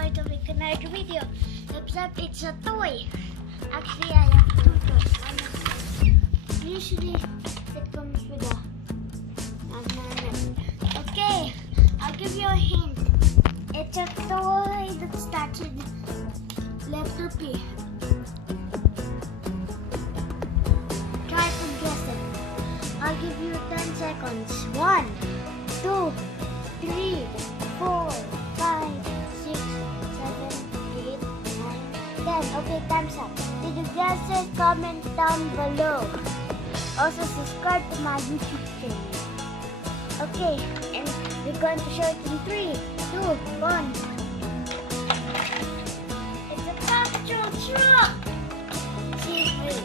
going to make another video. Except it's a toy. Actually, I have two toys. One is usually it comes with a magnet. Okay, I'll give you a hint. It's a toy that starts with letter P. Try to guess it. I'll give you 10 seconds. 1, 2, 3, 4, 5, 6, 7, 8, 9, 10. Okay, time's up. Did you guess it? Comment down below. Also, subscribe to my YouTube channel. Okay, and we're going to show it in 3, 2, 1. It's a Paw Patrol Truck. See, wait.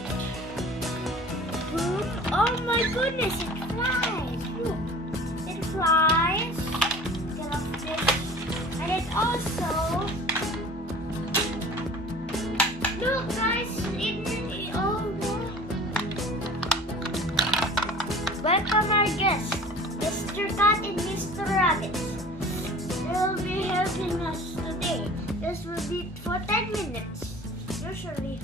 Boom. Oh my goodness, it flies. Look, it flies. Get off this. And it also, look guys, oh no. Welcome our guests, Mr. Cat and Mr. Rabbit. They will be helping us today. This will be for 10 minutes. Usually.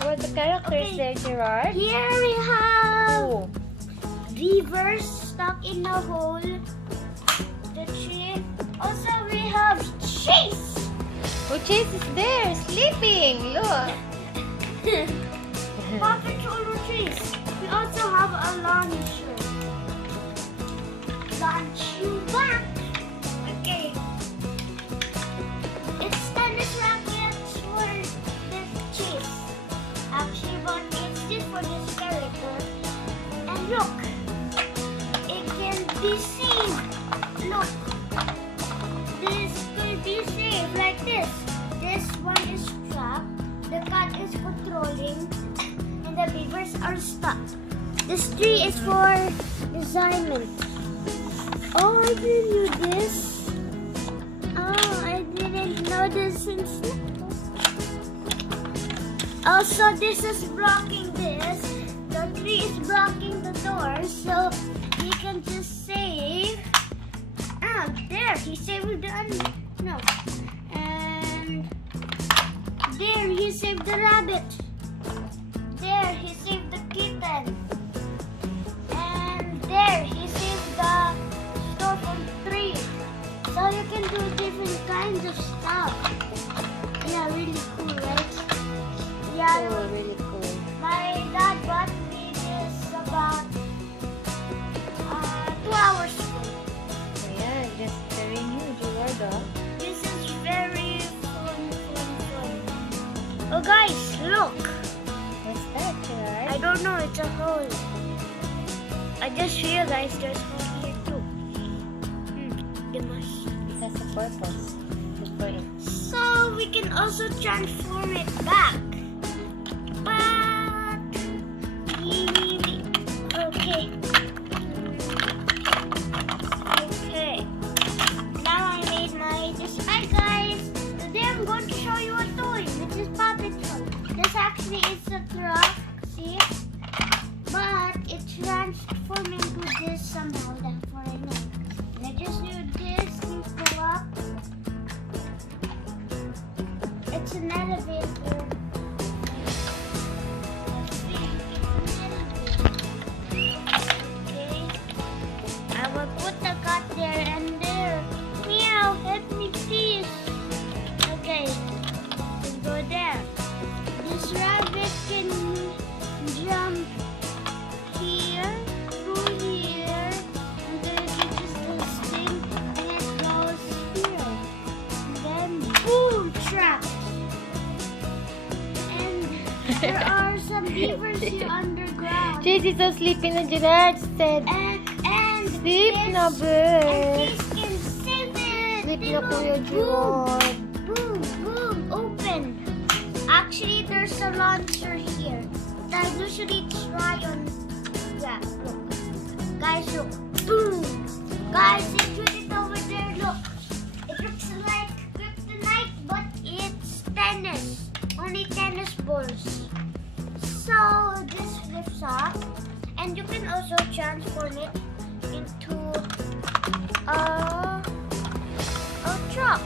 Who are the characters there, Gerard? Here we have Oh. Beaver stuck in a hole. The tree. Also we have Chase. Oh, Chase is there, sleeping. Look. Paw Patrol Chase. We also have a launcher. Launch you back. Okay. It's tennis rackets for this Chase. Actually, but it's just for this character. And look, it can be seen. Look, this could be safe like this. This one is trapped. The cat is controlling, and the beavers are stuck. This tree is for assignment. Oh, I didn't know this. Oh, I didn't know this since. Also, this is blocking this. The tree is blocking the door, so he can just save. Ah, there, he saved the no. And there, he saved the rabbit. There, he saved the kitten. And there, he saved the store from tree. So you can do different kinds of stuff. Yeah, really cool, right? Yeah, Oh, really cool. my dad bought me this about 2 hours ago. Oh, yeah, just very new, Gerard. This is very fun. Oh guys, look. What's that, Gerard? I don't know, it's a hole. I just realized there's a hole here too. They must. It has a purpose. Good for it. So we can also transform it back. But okay. Okay. Now I made my hi guys. Today I'm going to show you a toy, which is Paw Patrol. This actually is a truck, see? But it transformed into this somehow. That's what I know. And I just knew this needs to go up. It's an elevator. Okay. I will put the cat there and there. Meow, help me please. Okay. Let's go there. This rabbit can jump here, through here, and then it reaches this thing and it goes here. And then boom, trapped. And there are some beavers here underground. Chase is so sleepy na, Gerard said. And Sleep this- na, bird. And this can save it. Sleep They na, go Kuya boom, Gerard. boom, boom, open. Actually, there's a launcher here. I usually try on. Yeah, look. Guys, look. Boom. Guys, they put it over there. Look. It looks like kryptonite, but it's tennis. Only tennis balls. So this flips up, and you can also transform it into a truck.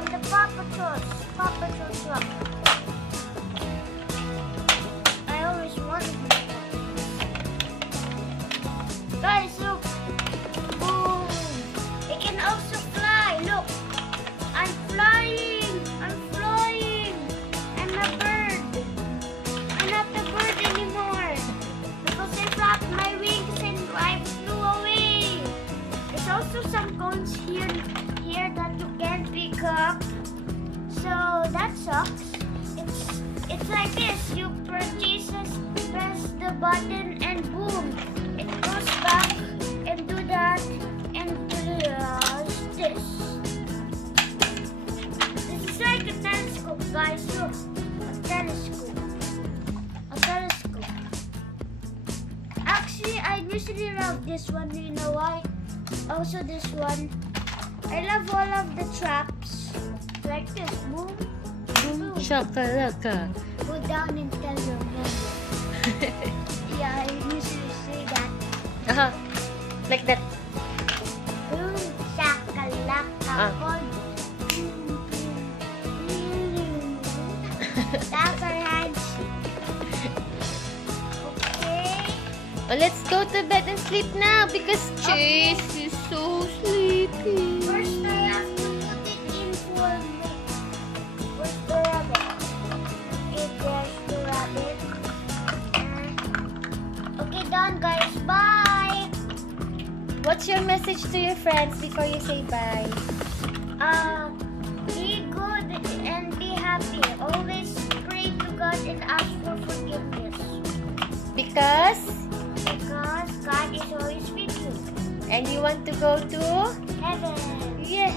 from the Paw Patrol Truck. I always wanted this. Guys, look. Boom. It can also fly. Look. I'm flying. I'm flying. I'm a bird. I'm not a bird anymore. Because I flapped my wings and I flew away. There's also some cones here that you can't pick up. So that sucks. It's like this. You press the button and boom. It goes back and do that and does this. This is like a telescope, guys. Look. A telescope. Actually, I usually love this one. Do you know why? Also this one. I love all of the traps. Like this. Boom. Boom. Shakalaka. Go down and tell your mom. Yeah, I usually say that. Like that. Boom. Shakalaka. That's our hands. Okay. Oh, let's go to bed and sleep now because Chase is so sleepy. First, I have to put it in for me. Where's the rabbit? Okay, there's the rabbit. Okay, done, guys. Bye. What's your message to your friends before you say bye? Be good and be happy. Always pray to God and ask for forgiveness. Because Because God is always with you. and you want to go to Heaven. yeah.